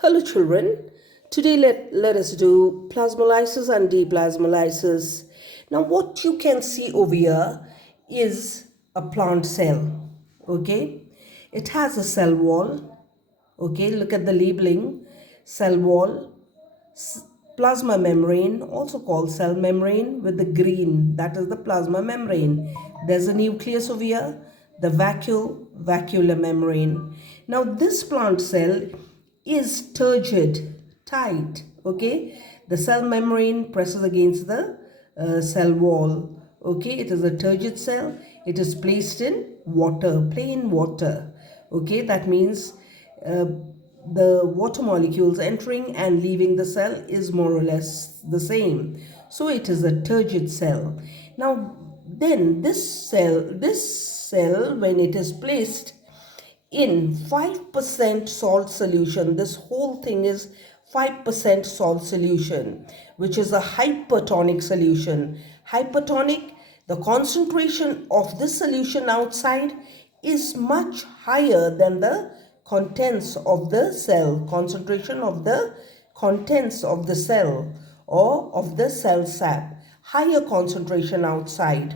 Hello children, today let us do plasmolysis and deplasmolysis. Now what you can see over here is a plant cell, okay? It has a cell wall, okay? Look at the labeling, cell wall, plasma membrane, also called cell membrane with the green, that is the plasma membrane. There's a nucleus over here, the vacuolar membrane. Now this plant cell is turgid, tight, okay? The cell membrane presses against the cell wall, okay? It is a turgid cell. It is placed in water, plain water, okay? That means the water molecules entering and leaving the cell is more or less the same. So it is a turgid cell. Now then this cell when it is placed in 5% salt solution, this whole thing is 5% salt solution, which is a hypertonic solution. Hypertonic, the concentration of this solution outside is much higher than the contents of the cell, concentration of the contents of the cell or of the cell sap, higher concentration outside,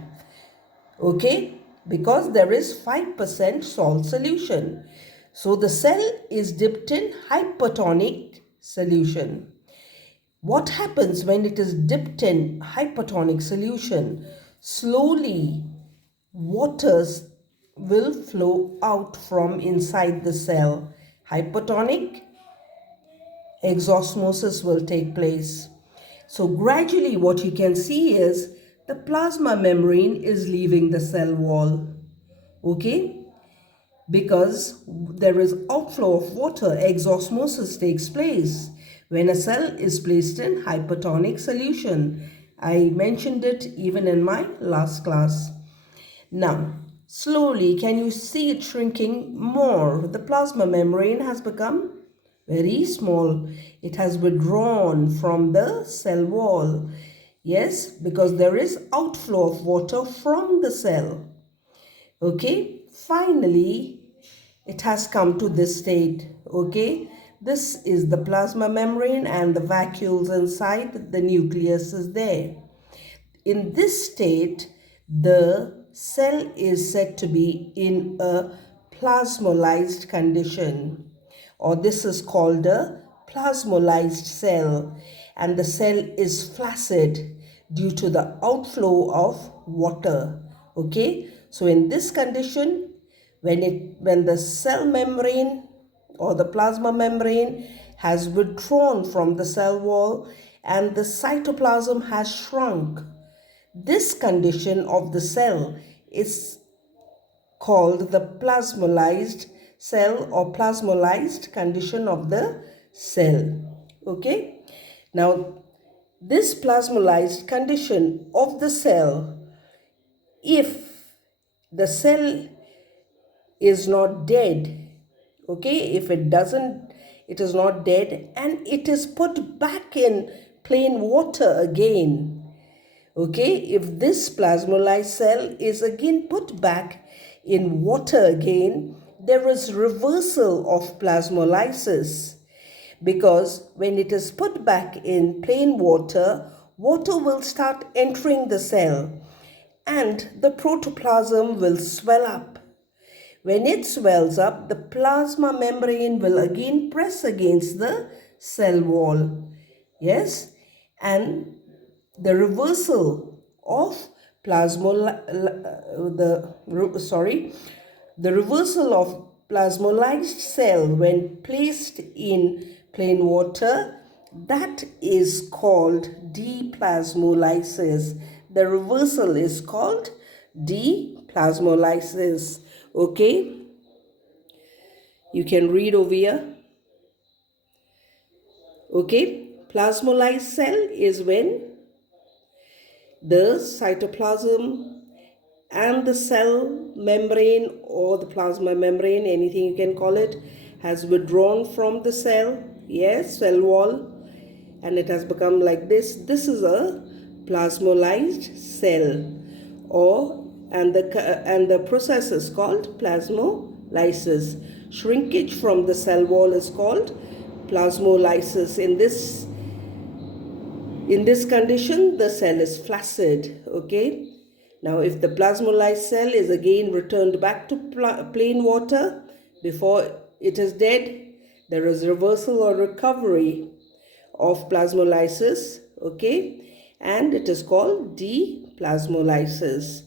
okay, because there is 5% salt solution. So the cell is dipped in hypertonic solution. What happens when it is dipped in hypertonic solution? Slowly waters will flow out from inside the cell. Hypertonic exosmosis will take place. So gradually what you can see is the plasma membrane is leaving the cell wall, okay? Because there is outflow of water, exosmosis takes place when a cell is placed in hypertonic solution. I mentioned it even in my last class. Now, slowly, can you see it shrinking more? The plasma membrane has become very small. It has withdrawn from the cell wall. Yes, because there is outflow of water from the cell. Okay, finally, it has come to this state. Okay, this is the plasma membrane and the vacuoles inside, the nucleus is there. In this state, the cell is said to be in a plasmolized condition, or this is called a plasmolized cell, and the cell is flaccid due to the outflow of water. Okay, so in this condition, when the cell membrane or the plasma membrane has withdrawn from the cell wall and the cytoplasm has shrunk, this condition of the cell is called the plasmolized cell or plasmolized condition of the cell. Okay, now this plasmolized condition of the cell, if the cell is not dead, okay, if it is not dead and it is put back in plain water again, okay, if this plasmolized cell is again put back in water again, there is reversal of plasmolysis, because when it is put back in plain water, water will start entering the cell and the protoplasm will swell up. When it swells up, the plasma membrane will again press against the cell wall. Yes, and the reversal of the reversal of plasmolized cell when placed in plain water, that is called deplasmolysis. The reversal is called deplasmolysis. Okay, you can read over here. Okay, plasmolized cell is when the cytoplasm and the cell membrane or the plasma membrane, anything you can call it, has withdrawn from the cell, yes, cell wall, and it has become like this. This is a plasmolized cell, and the process is called plasmolysis. Shrinkage from the cell wall is called Plasmolysis. In this condition, the cell is flaccid, okay? Now, if the plasmolyzed cell is again returned back to plain water before it is dead, there is reversal or recovery of plasmolysis, okay? And it is called deplasmolysis.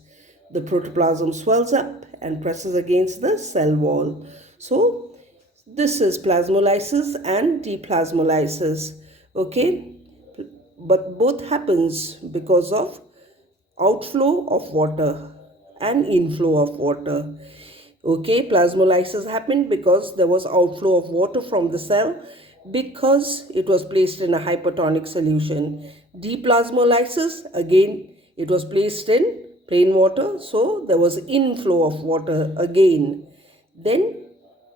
The protoplasm swells up and presses against the cell wall. So, this is plasmolysis and deplasmolysis, okay? But both happens because of outflow of water and inflow of water. Okay, plasmolysis happened because there was outflow of water from the cell because it was placed in a hypertonic solution. Deplasmolysis, again, it was placed in plain water, so there was inflow of water again. Then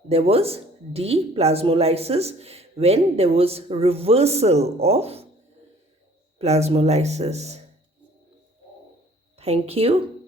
there was deplasmolysis when there was reversal of plasmolysis. Thank you.